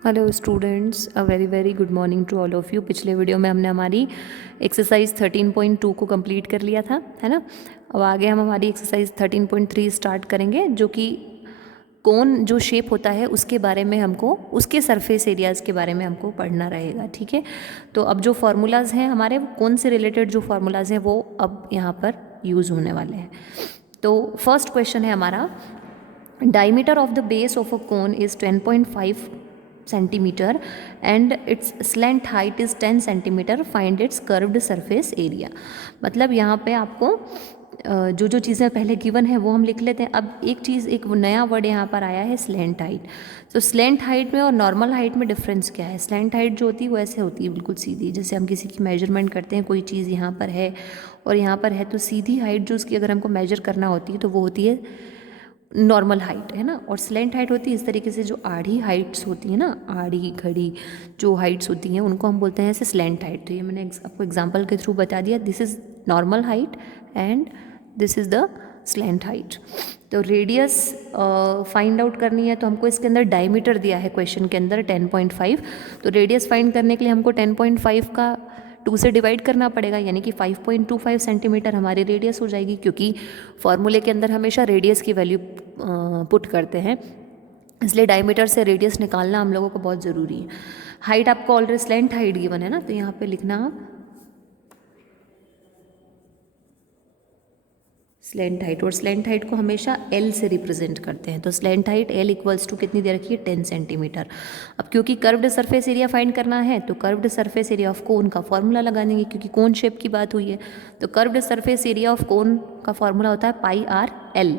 Hello students, a very very good morning to all of you. पिछले video में हमने हमारी एक्सरसाइज 13.2 को कंप्लीट कर लिया था, है ना। अब आगे हम हमारी एक्सरसाइज 13.3 स्टार्ट करेंगे, जो कि कौन जो शेप होता है उसके बारे में हमको, उसके सरफेस एरियाज़ के बारे में हमको पढ़ना रहेगा, ठीक है। तो अब जो फार्मूलाज हैं हमारे, कौन से रिलेटेड जो फार्मूलाज हैं वो अब यहाँ पर यूज़ होने वाले हैं। तो फर्स्ट क्वेश्चन है हमारा, diameter of the base of a cone is 10.5 centimeter and its slant height is 10 centimeter. Find its curved surface area. मतलब यहाँ पे आपको जो जो चीज़ें पहले गिवन है वो हम लिख लेते हैं। अब एक चीज़, एक नया वर्ड यहाँ पर आया है, स्लेंट हाइट। तो स्लेंट हाइट में और नॉर्मल हाइट में डिफरेंस क्या है? स्लेंट हाइट जो होती है वो ऐसे होती है, बिल्कुल सीधी। जैसे हम किसी की मेजरमेंट करते हैं, कोई चीज़ यहाँ पर है और यहाँ पर है, तो सीधी हाइट जो उसकी अगर हमको मेजर करना होती है तो वो होती है नॉर्मल हाइट, है ना। और स्लेंट हाइट होती है इस तरीके से, जो आड़ी हाइट्स होती है ना, आड़ी घड़ी जो हाइट्स होती हैं उनको हम बोलते हैं ऐसे स्लेंट हाइट। तो ये मैंने आपको एग्जांपल के थ्रू बता दिया, this is normal height and this is the slant height. तो रेडियस फाइंड आउट करनी है, तो हमको इसके अंदर डायमीटर दिया है क्वेश्चन के अंदर 10.5। तो रेडियस फाइंड करने के लिए हमको 10.5 का 2 से डिवाइड करना पड़ेगा, यानी कि 5.25 सेंटीमीटर हमारी रेडियस हो जाएगी, क्योंकि फॉर्मूले के अंदर हमेशा रेडियस की वैल्यू पुट करते हैं, इसलिए डायमीटर से रेडियस निकालना हम लोगों को बहुत ज़रूरी है। हाइट आपको ऑलरेडी स्लेंट हाइट गिवन है ना, तो यहाँ पे लिखना आप स्लेंट हाइट, और स्लेंट हाइट को हमेशा एल से रिप्रेजेंट करते हैं। तो slant height L equals to कितनी दे रखी है? 10 सेंटीमीटर। अब क्योंकि कर्व्ड सरफेस एरिया फाइंड करना है, तो कर्व्ड सरफेस एरिया ऑफ कोन का फॉर्मूला लगा देंगे, क्योंकि कोन शेप की बात हुई है। तो कर्व्ड सरफेस एरिया ऑफ कोन का फॉर्मूला होता है पाई आर एल,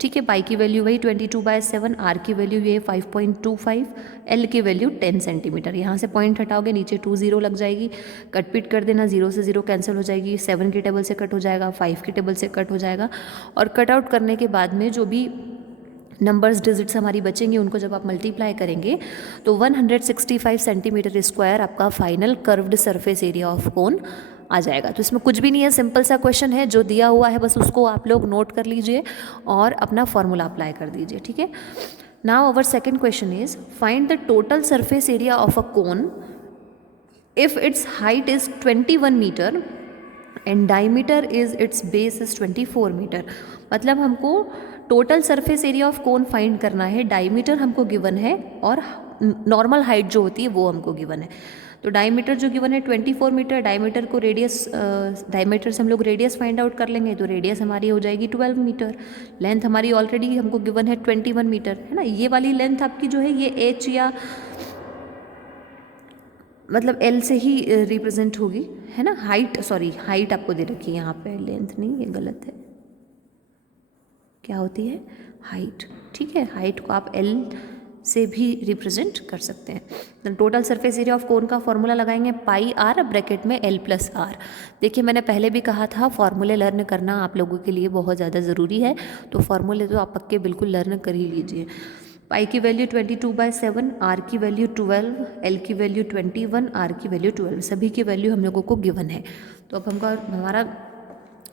ठीक है। पाई की वैल्यू वही 22/7, आर की वैल्यू ये 5.25, एल की वैल्यू 10 सेंटीमीटर। यहाँ से पॉइंट हटाओगे, नीचे 2 0 लग जाएगी, कट पिट कर देना, 0 से 0 कैंसिल हो जाएगी, 7 की टेबल से कट हो जाएगा, 5 की टेबल से कट हो जाएगा। और कट आउट करने के बाद में जो भी नंबर्स डिजिट्स हमारी बचेंगी, उनको जब आप मल्टीप्लाई करेंगे तो 165 सेंटीमीटर स्क्वायर आपका final curved surface area of cone आ जाएगा। तो इसमें कुछ भी नहीं है, सिंपल सा क्वेश्चन है, जो दिया हुआ है बस उसको आप लोग नोट कर लीजिए और अपना फॉर्मूला अप्लाई कर दीजिए, ठीक है। Now our second question is, find the total surface area of a cone if its height is 21 metre and diameter is its base is 24 metre. मतलब हमको total surface area of cone find करना है, diameter हमको given है और normal height जो होती है वो हमको गिवन है। तो डायमीटर जो गिवन है 24 मीटर, डायमीटर को रेडियस, डायमीटर से हम लोग रेडियस फाइंड आउट कर लेंगे, तो रेडियस हमारी हो जाएगी 12 मीटर। लेंथ हमारी ऑलरेडी हमको गिवन है 21 मीटर, है ना। ये वाली लेंथ आपकी जो है ये एच या मतलब एल से ही रिप्रेजेंट होगी, है ना। हाइट, सॉरी हाइट आपको दे रखी है यहाँ पे, लेंथ नहीं, ये गलत है। क्या होती है? हाइट, ठीक है। हाइट को आप एल से भी रिप्रेजेंट कर सकते हैं। तो टोटल सरफेस एरिया ऑफ कोन का फॉर्मूला लगाएंगे पाई आर ब्रैकेट में एल प्लस आर। देखिए मैंने पहले भी कहा था, फॉर्मूले लर्न करना आप लोगों के लिए बहुत ज़्यादा ज़रूरी है, तो फॉर्मूले तो आप पक्के बिल्कुल लर्न कर ही लीजिए। पाई की वैल्यू 22/7, आर की वैल्यू 12, एल की वैल्यू 21, आर की वैल्यू 12, सभी की वैल्यू हम लोगों को गिवन है। तो अब हमारा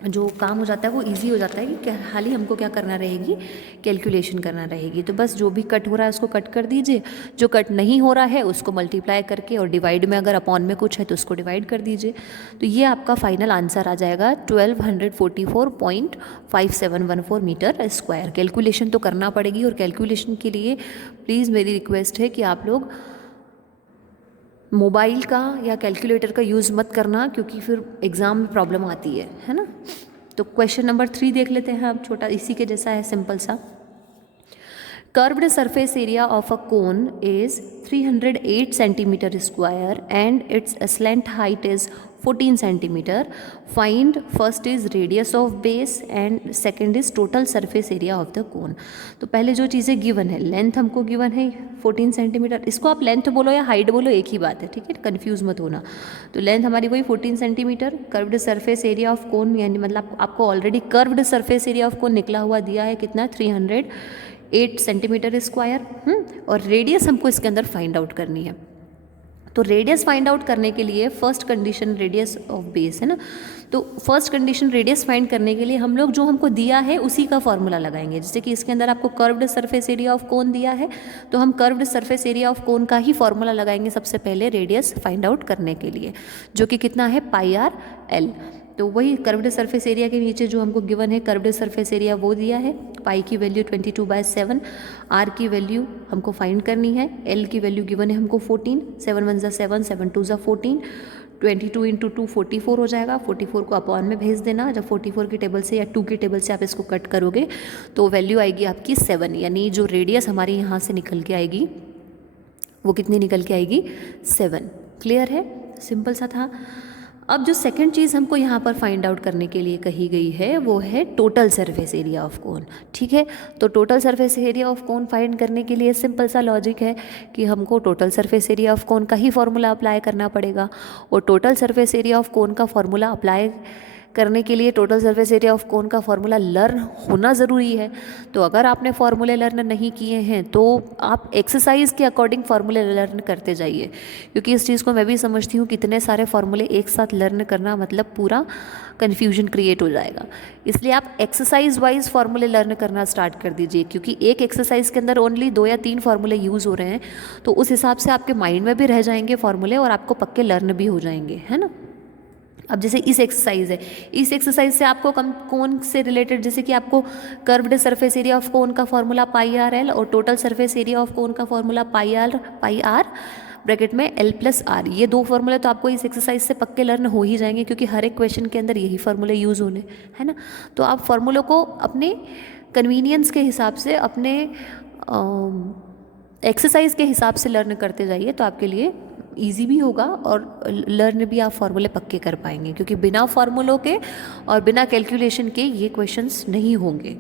जो काम हो जाता है वो इजी हो जाता है कि खाली हमको क्या करना रहेगी, कैलकुलेशन करना रहेगी। तो बस जो भी कट हो रहा है उसको कट कर दीजिए, जो कट नहीं हो रहा है उसको मल्टीप्लाई करके, और डिवाइड में अगर अपॉन में कुछ है तो उसको डिवाइड कर दीजिए। तो ये आपका फाइनल आंसर आ जाएगा 1244.5714 मीटर स्क्वायर। कैलकुलेशन तो करना पड़ेगी, और कैलकुलेशन के लिए प्लीज़ मेरी रिक्वेस्ट है कि आप लोग मोबाइल का या कैलकुलेटर का यूज़ मत करना, क्योंकि फिर एग्ज़ाम में प्रॉब्लम आती है ना। तो क्वेश्चन नंबर 3 देख लेते हैं अब, छोटा इसी के जैसा है, सिंपल सा। Curved surface area of a cone is 308 centimetre square and it's slant height is 14 centimetre. Find first is radius of base and second is total surface area of the cone. तो पहले जो चीज़ें given है, length हमको given है 14 centimetre, इसको आप length बोलो या हाइट बोलो एक ही बात है, ठीक है, कंफ्यूज मत होना। तो लेंथ हमारी वही 14 centimetre, curved surface area of कोन, यानी मतलब आपको already curved surface area of कोन निकला हुआ दिया है कितना, 308 सेंटीमीटर स्क्वायर। और रेडियस हमको इसके अंदर फाइंड आउट करनी है। तो रेडियस फाइंड आउट करने के लिए first condition radius of base है ना, तो फर्स्ट कंडीशन रेडियस फाइंड करने के लिए हम लोग जो हमको दिया है उसी का फॉर्मूला लगाएंगे। जैसे कि इसके अंदर आपको कर्व्ड सरफेस एरिया ऑफ कोन दिया है, तो हम कर्व्ड सरफेस एरिया ऑफ कोन का ही फॉर्मूला लगाएंगे सबसे पहले रेडियस फाइंड आउट करने के लिए, जो कि कितना है पाई आर एल। तो वही कर्व्ड सरफेस एरिया के नीचे जो हमको गिवन है कर्व्ड सरफेस एरिया वो दिया है, पाई की वैल्यू 22/7, आर की वैल्यू हमको फाइंड करनी है, एल की वैल्यू गिवन है हमको 14, 7 1 7, 7 2 14, 22 इंटू 2 44 हो जाएगा, 44 को अपॉन में भेज देना। जब 44 की टेबल से या 2 की टेबल से आप इसको कट करोगे तो वैल्यू आएगी आपकी 7, यानी जो रेडियस हमारी यहाँ से निकल के आएगी वो कितनी निकल के आएगी 7। क्लियर है, सिंपल सा था। अब जो सेकंड चीज़ हमको यहाँ पर फाइंड आउट करने के लिए कही गई है वो है टोटल सरफेस एरिया ऑफ कोन। ठीक है, तो total surface area of cone find करने के लिए सिंपल सा लॉजिक है कि हमको टोटल सरफेस एरिया ऑफ कोन का ही फॉर्मूला अप्लाई करना पड़ेगा, और टोटल सरफेस एरिया ऑफ कोन का फॉर्मूला अप्लाई करने के लिए टोटल सरफेस एरिया ऑफ कोन का फॉर्मूला लर्न होना ज़रूरी है। तो अगर आपने फॉर्मूले लर्न नहीं किए हैं तो आप एक्सरसाइज के अकॉर्डिंग फार्मूले लर्न करते जाइए, क्योंकि इस चीज़ को मैं भी समझती हूँ कितने सारे फार्मूले एक साथ लर्न करना मतलब पूरा कन्फ्यूजन क्रिएट हो जाएगा। इसलिए आप एक्सरसाइज वाइज फार्मूले लर्न करना स्टार्ट कर दीजिए, क्योंकि एक एक्सरसाइज के अंदर ओनली 2 या 3 फार्मूले यूज़ हो रहे हैं, तो उस हिसाब से आपके माइंड में भी रह जाएंगे फार्मूले और आपको पक्के लर्न भी हो जाएंगे, है ना। अब जैसे इस एक्सरसाइज है, इस एक्सरसाइज से आपको कोन से रिलेटेड, जैसे कि आपको कर्व्ड सरफेस एरिया ऑफ कोन का फॉर्मूला पाई आर एल और टोटल सरफेस एरिया ऑफ कोन का फॉर्मूला पाई आर ब्रैकेट में एल प्लस आर, ये 2 फॉर्मूले तो आपको इस एक्सरसाइज से पक्के लर्न हो ही जाएंगे, क्योंकि हर एक क्वेश्चन के अंदर यही फॉर्मूले यूज़ होने, है ना। तो आप फॉर्मूलों को अपने कन्वीनियंस के हिसाब से, अपने एक्सरसाइज के हिसाब से लर्न करते जाइए, तो आपके लिए ईजी भी होगा और लर्न भी आप फार्मूले पक्के कर पाएंगे, क्योंकि बिना फार्मूलों के और बिना कैलकुलेशन के ये क्वेश्चंस नहीं होंगे।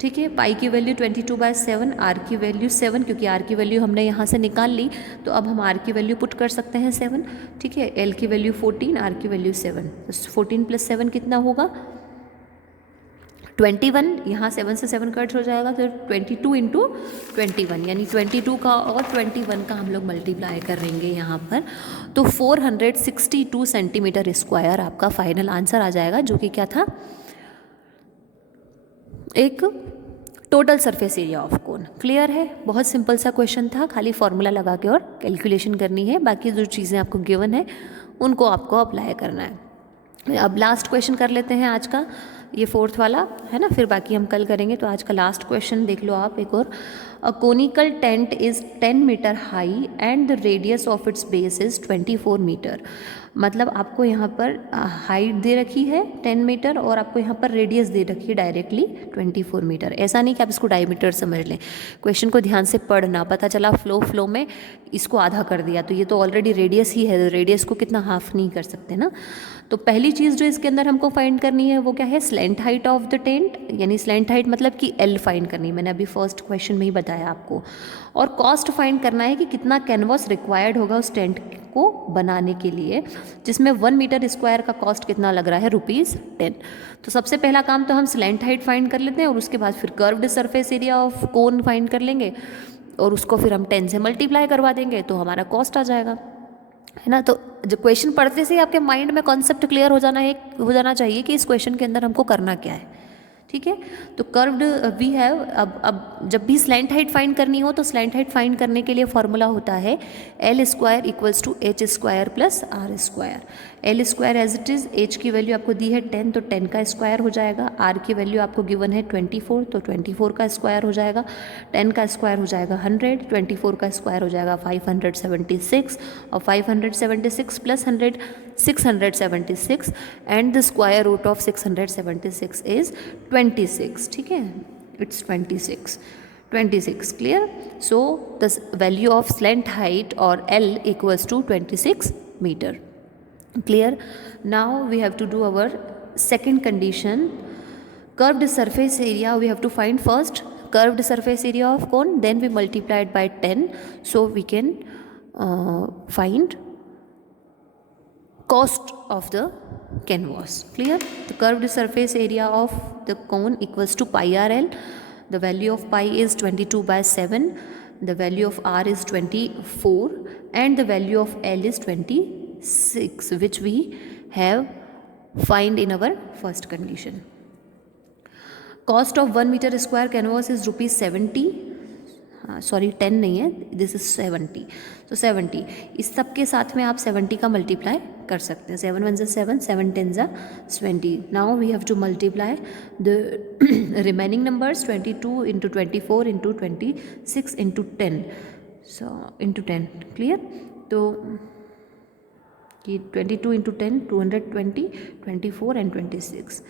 ठीक है, पाई की वैल्यू 22/7, आर की वैल्यू 7, क्योंकि आर की वैल्यू हमने यहाँ से निकाल ली तो अब हम आर की वैल्यू पुट कर सकते हैं 7। ठीक है, एल की वैल्यू 14, आर की वैल्यू 7, 14 + 7 कितना होगा 21, यहाँ 7 से 7 कट हो जाएगा, तो 22 इंटू 21, यानी 22 का और 21 का हम लोग मल्टीप्लाई करेंगे यहाँ पर, तो 462 सेंटीमीटर स्क्वायर आपका फाइनल आंसर आ जाएगा, जो कि क्या था, एक total surface area of cone. Clear है, बहुत सिंपल सा क्वेश्चन था, खाली फॉर्मूला लगा के और कैलकुलेशन करनी है, बाकी जो चीज़ें आपको गिवन है उनको आपको अप्लाई करना है। अब लास्ट क्वेश्चन कर लेते हैं आज का, ये 4th वाला है ना, फिर बाकी हम कल करेंगे। तो आज का लास्ट क्वेश्चन देख लो आप एक और। A conical tent is 10 metre high and the radius of its base is 24 metre. मतलब आपको यहाँ पर हाइट दे रखी है 10 मीटर और आपको यहाँ पर रेडियस दे रखी है डायरेक्टली 24 मीटर। ऐसा नहीं कि आप इसको डायमीटर समझ लें, क्वेश्चन को ध्यान से पढ़ना, पता चला फ्लो में इसको आधा कर दिया, तो ये तो ऑलरेडी रेडियस ही है, रेडियस को कितना हाफ नहीं कर सकते ना। तो पहली चीज़ जो इसके अंदर हमको फाइंड करनी है वो क्या है, slant height of the tent, यानी स्लैंट हाइट मतलब कि एल फाइंड करनी है, मैंने अभी फर्स्ट क्वेश्चन में ही बताया आपको। और कॉस्ट फाइंड करना है कि कितना कैनवास रिक्वायर्ड होगा उस टेंट को बनाने के लिए, जिसमें 1 मीटर स्क्वायर का कॉस्ट कितना लग रहा है, ₹10। तो सबसे पहला काम तो हम स्लैंट हाइट फाइंड कर लेते हैं और उसके बाद फिर curved surface area of cone find कर लेंगे और उसको फिर हम 10 से मल्टीप्लाई करवा देंगे तो हमारा कॉस्ट आ जाएगा, है ना। तो जब क्वेश्चन पढ़ते से आपके माइंड में कॉन्सेप्ट क्लियर हो जाना चाहिए कि इस क्वेश्चन के अंदर हमको करना क्या है। ठीक है, तो कर्व्ड वी हैव, अब जब भी स्लैंट हाइट फाइंड करनी हो तो स्लैंट हाइट फाइंड करने के लिए फॉर्मूला होता है L² = H² + R²। L² as it is, H की वैल्यू आपको दी है 10 तो 10 का स्क्वायर हो जाएगा, R की वैल्यू आपको गिवन है 24 तो 24 का स्क्वायर हो जाएगा, 10 का स्क्वायर हो जाएगा 100, 24 का स्क्वायर हो जाएगा 576 और 576 + 100 676 and the square root of 676 is 26। ठीक है, it's 26 clear. So the value of slant height और L = 26 metre. Clear? Now we have to do our second condition. Curved surface area we have to find first curved surface area of cone, then we multiply it by 10 so we can find cost of the canvas. Clear? The curved surface area of the cone equals to pi r l. The value of pi is 22/7. the value of r is 24 and the value of l is 26, which we have find in our first condition. Cost of 1 meter square canvas is ₹70, sorry 10 नहीं है, this is 70. तो 70, इस सब के साथ में आप 70 का मल्टीप्लाई कर सकते हैं. 7 1 7, 7 10 20. Now we have to multiply the remaining numbers 22 into 24 into 26 into 10. So into 10. Clear? तो ये 22 into 10 220, 24 and 26.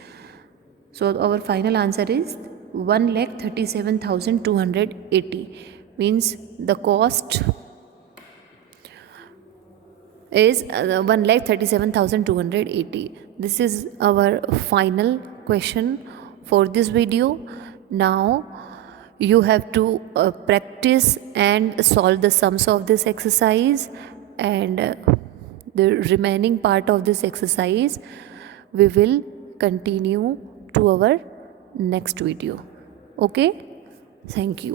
So our final answer is 1,37,280, means the cost is 1,37,280. This is our final question for this video. Now you have to practice and solve the sums of this exercise, and the remaining part of this exercise we will continue to our next video. Okay, thank you.